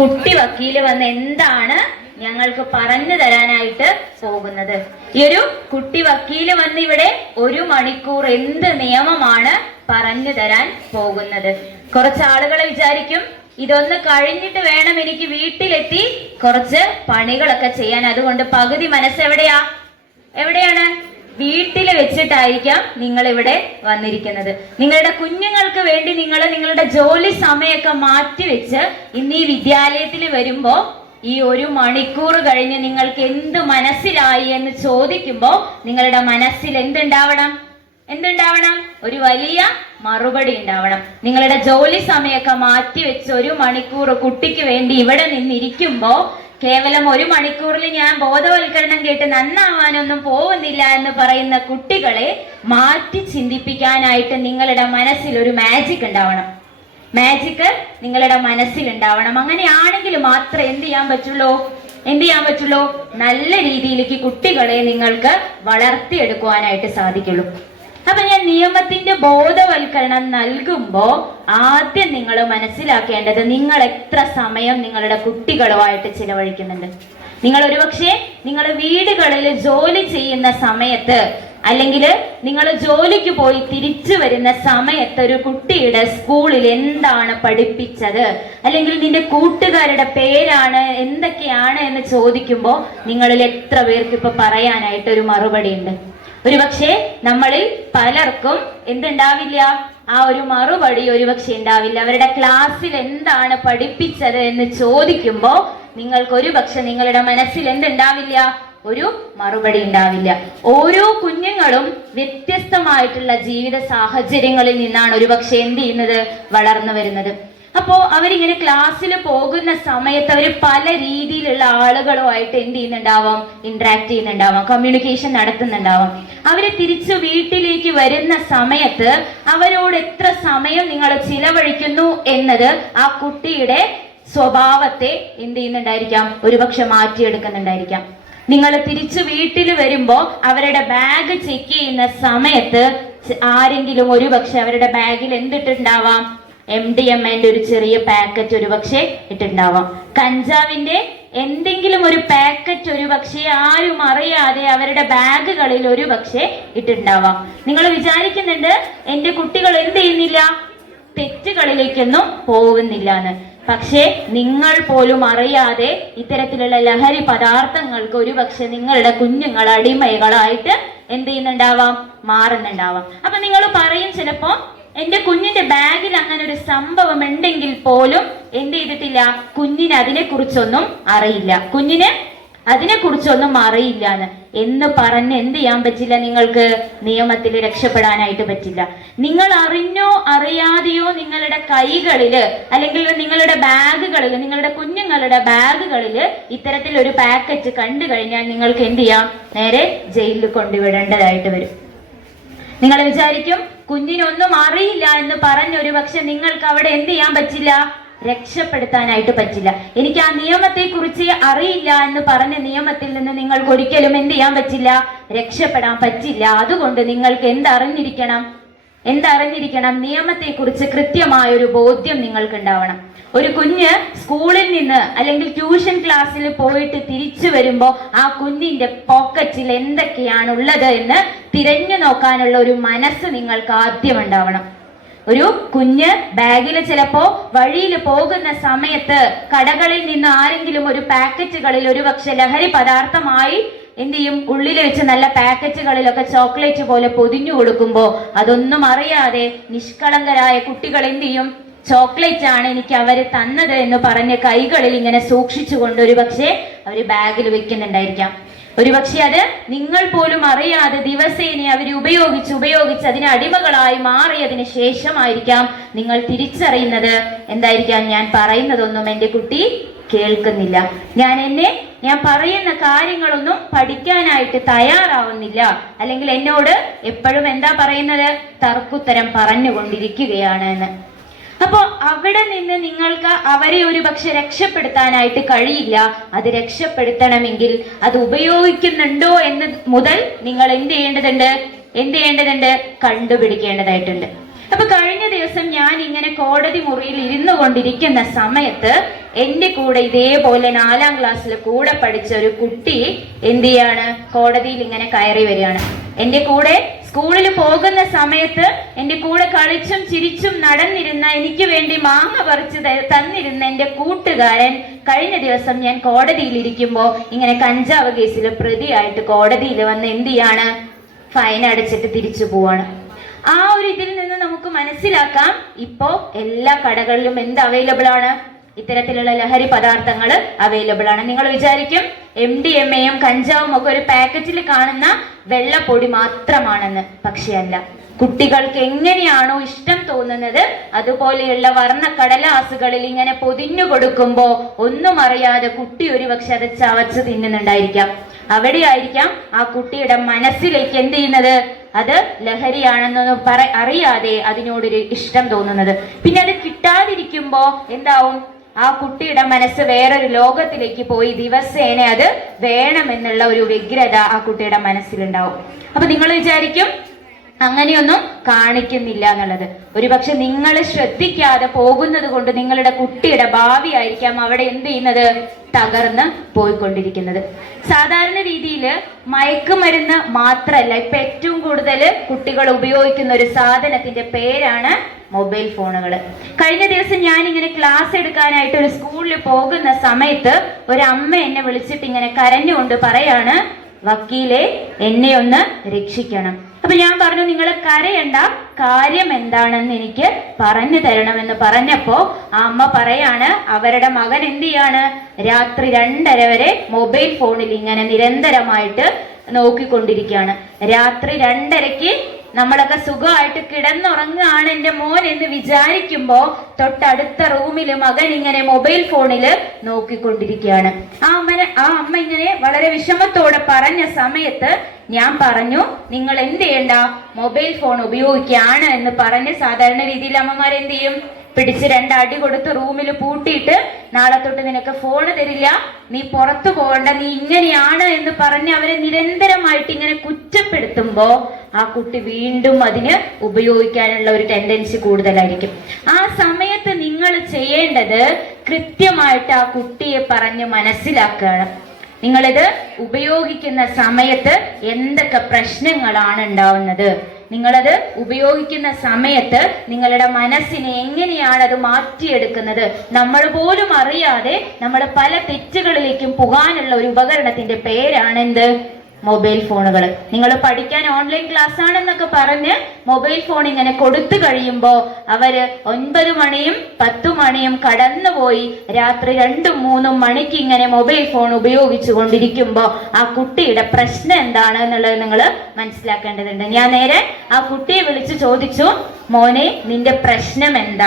കുട്ടി വക്കീല് വന്ന് എന്താണ് ഞങ്ങൾക്ക് പറഞ്ഞു തരാനായിട്ട് പോകുന്നത്? ഈ ഒരു കുട്ടി വക്കീല് വന്ന് ഇവിടെ 1 മണിക്കൂർ എന്ത് നിയമമാണ് പറഞ്ഞു തരാൻ പോകുന്നത്? കുറച്ച് ആളുകളെ വിചാരിക്കും ഇതൊന്ന് കഴിഞ്ഞിട്ട് വേണം എനിക്ക് വീട്ടിലെത്തി കുറച്ച് പണികളൊക്കെ ചെയ്യാൻ. അതുകൊണ്ട് പകുതി മനസ്സ് എവിടെയാണ്? വീട്ടിൽ വെച്ചിട്ടായിരിക്കാം നിങ്ങൾ ഇവിടെ വന്നിരിക്കുന്നത്. നിങ്ങളുടെ കുഞ്ഞുങ്ങൾക്ക് വേണ്ടി നിങ്ങൾ നിങ്ങളുടെ ജോലി സമയമൊക്കെ മാറ്റിവെച്ച് ഇന്ന് ഈ വിദ്യാലയത്തിൽ വരുമ്പോ ഈ 1 മണിക്കൂർ കഴിഞ്ഞ് നിങ്ങൾക്ക് എന്ത് മനസ്സിലായി എന്ന് ചോദിക്കുമ്പോ നിങ്ങളുടെ മനസ്സിൽ എന്തുണ്ടാവണം? ഒരു വലിയ മറുപടി ഉണ്ടാവണം. നിങ്ങളുടെ ജോലി സമയമൊക്കെ മാറ്റിവെച്ച് 1 മണിക്കൂർ കുട്ടിക്ക് വേണ്ടി ഇവിടെ നിന്നിരിക്കുമ്പോ കേവലം 1 മണിക്കൂറിൽ ഞാൻ ബോധവൽക്കരണം കേട്ട് നന്നാവാനൊന്നും പോകുന്നില്ല എന്ന് പറയുന്ന കുട്ടികളെ മാറ്റി ചിന്തിപ്പിക്കാനായിട്ട് നിങ്ങളുടെ മനസ്സിൽ ഒരു മാജിക് ഉണ്ടാവണം. നിങ്ങളുടെ മനസ്സിൽ ഉണ്ടാവണം. അങ്ങനെയാണെങ്കിൽ മാത്രമേ എന്ത് ചെയ്യാൻ പറ്റുള്ളൂ? നല്ല രീതിയിലേക്ക് കുട്ടികളെ നിങ്ങൾക്ക് വളർത്തിയെടുക്കുവാനായിട്ട് സാധിക്കുള്ളൂ. അപ്പൊ ഞാൻ നിയമത്തിന്റെ ബോധവൽക്കരണം നൽകുമ്പോ ആദ്യം നിങ്ങൾ മനസ്സിലാക്കേണ്ടത് നിങ്ങൾ എത്ര സമയം നിങ്ങളുടെ കുട്ടികളുമായിട്ട് ചിലവഴിക്കുന്നുണ്ട്. നിങ്ങൾ ഒരുപക്ഷെ നിങ്ങൾ വീടുകളിൽ ജോലി ചെയ്യുന്ന സമയത്ത് അല്ലെങ്കിൽ നിങ്ങൾ ജോലിക്ക് പോയി തിരിച്ചു വരുന്ന സമയത്ത് ഒരു കുട്ടിയുടെ സ്കൂളിൽ എന്താണ് പഠിപ്പിച്ചത്, അല്ലെങ്കിൽ നിന്റെ കൂട്ടുകാരുടെ പേരാണ് എന്തൊക്കെയാണ് എന്ന് ചോദിക്കുമ്പോൾ നിങ്ങളിൽ എത്ര പേർക്ക് ഇപ്പൊ പറയാനായിട്ട് ഒരു മറുപടി ഉണ്ട്? ഒരുപക്ഷെ നമ്മളിൽ പലർക്കും എന്തുണ്ടാവില്ല? ആ ഒരു മറുപടി ഒരുപക്ഷെ ഉണ്ടാവില്ല. അവരുടെ ക്ലാസ്സിൽ എന്താണ് പഠിപ്പിച്ചത് എന്ന് ചോദിക്കുമ്പോൾ നിങ്ങൾക്ക് ഒരുപക്ഷെ നിങ്ങളുടെ മനസ്സിൽ എന്തുണ്ടാവില്ല? ഒരു മറുപടി ഉണ്ടാവില്ല. ഓരോ കുഞ്ഞുങ്ങളും വ്യത്യസ്തമായിട്ടുള്ള ജീവിത സാഹചര്യങ്ങളിൽ നിന്നാണ് ഒരുപക്ഷെ എന്ത് ചെയ്യുന്നത്? വളർന്നു വരുന്നത്. അപ്പോ അവരിങ്ങനെ ക്ലാസ്സിൽ പോകുന്ന സമയത്ത് അവർ പല രീതിയിലുള്ള ആളുകളുമായിട്ട് എന്ത് ചെയ്യുന്നുണ്ടാവാം? Interact ചെയ്യുന്നുണ്ടാവാം, communication നടത്തുന്നുണ്ടാവാം. അവര് തിരിച്ചു വീട്ടിലേക്ക് വരുന്ന സമയത്ത് അവരോട് എത്ര സമയം നിങ്ങൾ ചിലവഴിക്കുന്നു എന്നത് ആ കുട്ടിയുടെ സ്വഭാവത്തെ എന്ത് ചെയ്യുന്നുണ്ടായിരിക്കാം? ഒരുപക്ഷെ മാറ്റിയെടുക്കുന്നുണ്ടായിരിക്കാം. നിങ്ങൾ തിരിച്ചു വീട്ടിൽ വരുമ്പോ അവരുടെ ബാഗ് ചെക്ക് ചെയ്യുന്ന സമയത്ത് ആരെങ്കിലും ഒരുപക്ഷെ അവരുടെ ബാഗിൽ എന്തിട്ടുണ്ടാവാം? MDMA ഒരു ചെറിയ പാക്കറ്റ് ഒരുപക്ഷെ ഇട്ടുണ്ടാവാം. കഞ്ചാവിന്റെ എന്തെങ്കിലും ഒരു പാക്കറ്റ് ഒരുപക്ഷെ ആരും അറിയാതെ അവരുടെ ബാഗുകളിൽ ഒരുപക്ഷെ ഇട്ടുണ്ടാവാം. നിങ്ങൾ വിചാരിക്കുന്നുണ്ട് എന്റെ കുട്ടികൾ എന്ത് ചെയ്യുന്നില്ല? തെറ്റുകളിലേക്കൊന്നും പോകുന്നില്ല എന്ന്. പക്ഷേ നിങ്ങൾ പോലും അറിയാതെ ഇത്തരത്തിലുള്ള ലഹരി പദാർത്ഥങ്ങൾക്ക് ഒരുപക്ഷെ നിങ്ങളുടെ കുഞ്ഞുങ്ങൾ അടിമകളായിട്ട് എന്ത് ചെയ്യുന്നുണ്ടാവാം? മാറുന്നുണ്ടാവാം. അപ്പൊ നിങ്ങൾ പറയും ചിലപ്പോ എന്റെ കുഞ്ഞിന്റെ ബാഗിൽ അങ്ങനെ ഒരു സംഭവം ഉണ്ടെങ്കിൽ പോലും എന്ത് ചെയ്തിട്ടില്ല? കുഞ്ഞിന് അതിനെക്കുറിച്ചൊന്നും അറിയില്ല എന്ന് പറഞ്ഞ് എന്ത് ചെയ്യാൻ പറ്റില്ല? നിങ്ങൾക്ക് നിയമത്തിൽ രക്ഷപ്പെടാനായിട്ട് പറ്റില്ല. നിങ്ങൾ അറിഞ്ഞോ അറിയാതെയോ നിങ്ങളുടെ കൈകളില് അല്ലെങ്കിൽ നിങ്ങളുടെ ബാഗുകളിൽ, നിങ്ങളുടെ കുഞ്ഞുങ്ങളുടെ ബാഗുകളില് ഇത്തരത്തിലൊരു പാക്കറ്റ് കണ്ടു കഴിഞ്ഞാൽ നിങ്ങൾക്ക് എന്ത് ചെയ്യാം? നേരെ ജയിലിൽ കൊണ്ടുവിടേണ്ടതായിട്ട് വരും. നിങ്ങൾ വിചാരിക്കും കുഞ്ഞിനൊന്നും അറിയില്ല എന്ന് പറഞ്ഞൊരു പക്ഷെ നിങ്ങൾക്ക് അവിടെ എന്ത് ചെയ്യാൻ പറ്റില്ല? രക്ഷപ്പെടുത്താനായിട്ട് പറ്റില്ല. എനിക്ക് ആ നിയമത്തെ കുറിച്ച് അറിയില്ല എന്ന് പറഞ്ഞ നിയമത്തിൽ നിന്ന് നിങ്ങൾക്ക് ഒരിക്കലും എന്ത് ചെയ്യാൻ പറ്റില്ല? രക്ഷപ്പെടാൻ പറ്റില്ല. അതുകൊണ്ട് നിങ്ങൾക്ക് എന്തറിഞ്ഞിരിക്കണം? നിയമത്തെക്കുറിച്ച് കൃത്യമായൊരു ബോധ്യം നിങ്ങൾക്ക് ഉണ്ടാവണം. ഒരു കുഞ്ഞ് സ്കൂളിൽ നിന്ന് അല്ലെങ്കിൽ ട്യൂഷൻ ക്ലാസ്സിൽ പോയിട്ട് തിരിച്ചു വരുമ്പോൾ ആ കുഞ്ഞിന്റെ പോക്കറ്റിൽ എന്തൊക്കെയാണ് ഉള്ളത് എന്ന് തിരഞ്ഞു നോക്കാനുള്ള ഒരു മനസ്സ് നിങ്ങൾക്ക് ആദ്യം ഉണ്ടാവണം. ഒരു കുഞ്ഞ് ബാഗിൽ ചിലപ്പോ വഴിയിൽ പോകുന്ന സമയത്ത് കടകളിൽ നിന്ന് ആരെങ്കിലും ഒരു പാക്കറ്റുകളിൽ ഒരുപക്ഷെ ലഹരി പദാർത്ഥമായി എന്ത് ചെയ്യും? ഉള്ളിൽ വെച്ച് നല്ല പാക്കറ്റുകളിലൊക്കെ ചോക്ലേറ്റ് പോലെ പൊതിഞ്ഞു കൊടുക്കുമ്പോ അതൊന്നും അറിയാതെ നിഷ്കളങ്കരായ കുട്ടികൾ എന്ത് ചെയ്യും? ചോക്ലേറ്റ് ആണ് എനിക്ക് അവര് തന്നത് എന്ന് പറഞ്ഞ് കൈകളിൽ ഇങ്ങനെ സൂക്ഷിച്ചുകൊണ്ട് ഒരുപക്ഷെ അവര് ബാഗിൽ വെക്കുന്നുണ്ടായിരിക്കാം. ഒരുപക്ഷെ അത് നിങ്ങൾ പോലും അറിയാതെ ദിവസേന അവര് ഉപയോഗിച്ച് അതിന് അടിമകളായി മാറിയതിന് ശേഷമായിരിക്കാം നിങ്ങൾ തിരിച്ചറിയുന്നത് എന്തായിരിക്കാം? ഞാൻ പറയുന്നതൊന്നും എൻ്റെ കുട്ടി കേൾക്കുന്നില്ല, ഞാൻ പറയുന്ന കാര്യങ്ങളൊന്നും പഠിക്കാനായിട്ട് തയ്യാറാവുന്നില്ല, അല്ലെങ്കിൽ എന്നോട് എപ്പോഴും എന്താ പറയുന്നത്? തർക്കുത്തരം പറഞ്ഞുകൊണ്ടിരിക്കുകയാണ് എന്ന്. അപ്പോ അവിടെ നിന്ന് നിങ്ങൾക്ക് അവരെ ഒരു പക്ഷെ രക്ഷപ്പെടുത്താനായിട്ട് കഴിയില്ല. അത് രക്ഷപ്പെടുത്തണമെങ്കിൽ അത് ഉപയോഗിക്കുന്നുണ്ടോ എന്ന് മുതൽ നിങ്ങൾ എന്ത് ചെയ്യേണ്ടതുണ്ട്? കണ്ടുപിടിക്കേണ്ടതായിട്ടുണ്ട്. അപ്പൊ കഴിഞ്ഞ ദിവസം ഞാൻ ഇങ്ങനെ കോടതി മുറിയിൽ ഇരുന്നു കൊണ്ടിരിക്കുന്ന സമയത്ത് എന്റെ കൂടെ ഇതേപോലെ 4ാം ക്ലാസ്സിൽ കൂടെ പഠിച്ച ഒരു കുട്ടി എന്ത് ചെയ്യാണ്, കോടതിയിൽ ഇങ്ങനെ കയറി വരികയാണ്. എന്റെ കൂടെ സ്കൂളിൽ പോകുന്ന സമയത്ത് എന്റെ കൂടെ കളിച്ചും ചിരിച്ചും നടന്നിരുന്ന, എനിക്ക് വേണ്ടി മാങ്ങ പറിച്ച് തന്നിരുന്ന എന്റെ കൂട്ടുകാരൻ കഴിഞ്ഞ ദിവസം ഞാൻ കോടതിയിൽ ഇരിക്കുമ്പോ ഇങ്ങനെ കഞ്ചാവ് കേസിൽ പ്രതിയായിട്ട് കോടതിയിൽ വന്ന് എന്ത് ചെയ്യാണ്, ഫൈൻ അടച്ചിട്ട് തിരിച്ചു പോവാണ്. ആ ഒരു ഇതിൽ നിന്ന് നമുക്ക് മനസ്സിലാക്കാം, ഇപ്പോ എല്ലാ കടകളിലും എന്ത് അവൈലബിൾ ആണ്, ഇത്തരത്തിലുള്ള ലഹരി പദാർത്ഥങ്ങൾ അവൈലബിൾ ആണ്. നിങ്ങൾ വിചാരിക്കും MDMA-യും കഞ്ചാവും ഒക്കെ ഒരു പാക്കറ്റിൽ കാണുന്ന വെള്ളപ്പൊടി മാത്രമാണെന്ന്. പക്ഷെ അല്ല. കുട്ടികൾക്ക് എങ്ങനെയാണോ ഇഷ്ടം തോന്നുന്നത് അതുപോലെയുള്ള വർണ്ണ കടലാസുകളിൽ ഇങ്ങനെ പൊതിഞ്ഞു കൊടുക്കുമ്പോ ഒന്നും അറിയാതെ കുട്ടി ഒരുപക്ഷെ അത് ചവച്ച് തിന്നുന്നുണ്ടായിരിക്കാം. അവിടെ ആയിരിക്കാം ആ കുട്ടിയുടെ മനസ്സിലേക്ക് എന്ത് ചെയ്യുന്നത്, അത് ലഹരിയാണെന്നൊന്നും അറിയാതെ അതിനോടൊരു ഇഷ്ടം തോന്നുന്നത്. പിന്നെ അത് കിട്ടാതിരിക്കുമ്പോ എന്താവും, ആ കുട്ടിയുടെ മനസ്സ് വേറൊരു ലോകത്തിലേക്ക് പോയി ദിവസേന അത് വേണമെന്നുള്ള ഒരു വ്യഗ്രത ആ കുട്ടിയുടെ മനസ്സിലുണ്ടാവും. അപ്പൊ നിങ്ങൾ വിചാരിക്കും അങ്ങനെയൊന്നും കാണിക്കുന്നില്ല എന്നുള്ളത്. ഒരുപക്ഷെ നിങ്ങൾ ശ്രദ്ധിക്കാതെ പോകുന്നത് കൊണ്ട് നിങ്ങളുടെ കുട്ടിയുടെ ഭാവി ആയിരിക്കാം അവിടെ എന്ത് ചെയ്യുന്നത്, തകർന്ന് പോയിക്കൊണ്ടിരിക്കുന്നത്. സാധാരണ രീതിയിൽ മയക്കുമരുന്ന് മാത്രല്ല, ഇപ്പൊ ഏറ്റവും കൂടുതൽ കുട്ടികൾ ഉപയോഗിക്കുന്ന ഒരു സാധനത്തിന്റെ പേരാണ് മൊബൈൽ ഫോണുകൾ. കഴിഞ്ഞ ദിവസം ഞാൻ ഇങ്ങനെ ക്ലാസ് എടുക്കാനായിട്ട് ഒരു സ്കൂളിൽ പോകുന്ന സമയത്ത് ഒരു അമ്മ എന്നെ വിളിച്ചിട്ട് ഇങ്ങനെ കരഞ്ഞുകൊണ്ട് പറയാണ്, വക്കീലെ എന്നെ ഒന്ന് രക്ഷിക്കണം. അപ്പൊ ഞാൻ പറഞ്ഞു, നിങ്ങൾ കരയണ്ട, കാര്യം എന്താണെന്ന് എനിക്ക് പറഞ്ഞു തരണമെന്ന് പറഞ്ഞപ്പോ ആ അമ്മ പറയാണ്, അവരുടെ മകൻ എന്ത് ചെയ്യാണ്, രാത്രി 2:30 വരെ മൊബൈൽ ഫോണിൽ ഇങ്ങനെ നിരന്തരമായിട്ട് നോക്കിക്കൊണ്ടിരിക്കുകയാണ്. രാത്രി 2:30-ക്ക് നമ്മളൊക്കെ സുഖമായിട്ട് കിടന്നുറങ്ങുകയാണ് എൻ്റെ മോൻ എന്ന് വിചാരിക്കുമ്പോ തൊട്ടടുത്ത റൂമില് മകൻ ഇങ്ങനെ മൊബൈൽ ഫോണില് നോക്കിക്കൊണ്ടിരിക്കുകയാണ്. ആ അമ്മ ഇങ്ങനെ വളരെ വിഷമത്തോടെ പറഞ്ഞ സമയത്ത് ഞാൻ പറഞ്ഞു, നിങ്ങൾ എന്ത് ചെയ്യണ്ട, മൊബൈൽ ഫോൺ ഉപയോഗിക്കുകയാണ് എന്ന് പറഞ്ഞ് സാധാരണ രീതിയിൽ അമ്മമാർ എന്ത് ചെയ്യും, പിടിച്ച് 2 അടി കൊടുത്ത് റൂമിൽ പൂട്ടിയിട്ട് നാളെ തൊട്ട് നിനക്ക് ഫോണ് തരില്ല, നീ പുറത്തു പോകണ്ട, നീ ഇങ്ങനെയാണ് എന്ന് പറഞ്ഞ് അവരെ നിരന്തരമായിട്ട് ഇങ്ങനെ കുറ്റപ്പെടുത്തുമ്പോ ആ കുട്ടി വീണ്ടും അതിന് ഉപയോഗിക്കാനുള്ള ഒരു ടെൻഡൻസി കൂടുതലായിരിക്കും. ആ സമയത്ത് നിങ്ങൾ ചെയ്യേണ്ടത് കൃത്യമായിട്ട് ആ കുട്ടിയെ പറഞ്ഞ് മനസ്സിലാക്കുകയാണ്. നിങ്ങളിത് ഉപയോഗിക്കുന്ന സമയത്ത് എന്തൊക്കെ പ്രശ്നങ്ങളാണ് ഉണ്ടാവുന്നത്, നിങ്ങളത് ഉപയോഗിക്കുന്ന സമയത്ത് നിങ്ങളുടെ മനസ്സിനെ എങ്ങനെയാണ് അത് മാറ്റിയെടുക്കുന്നത്, നമ്മൾ പോലും അറിയാതെ നമ്മൾ പല തെറ്റുകളിലേക്കും പോകാനുള്ള ഒരു ഉപകരണത്തിന്റെ പേരാണ് എന്ത്, മൊബൈൽ ഫോണുകൾ. നിങ്ങൾ പഠിക്കാൻ ഓൺലൈൻ ക്ലാസ് ആണെന്നൊക്കെ പറഞ്ഞ് മൊബൈൽ ഫോൺ ഇങ്ങനെ കൊടുത്തു കഴിയുമ്പോൾ അവര് 9 മണിയും 10 മണിയും കടന്നുപോയി രാത്രി 2-3 മണിക്ക് ഇങ്ങനെ മൊബൈൽ ഫോൺ ഉപയോഗിച്ചു കൊണ്ടിരിക്കുമ്പോൾ ആ കുട്ടിയുടെ പ്രശ്നം എന്താണ് എന്നുള്ളത് നിങ്ങൾ മനസ്സിലാക്കേണ്ടതുണ്ട്. ഞാൻ നേരെ ആ കുട്ടിയെ വിളിച്ച് ചോദിച്ചു, മോനെ നിന്റെ പ്രശ്നം എന്താ?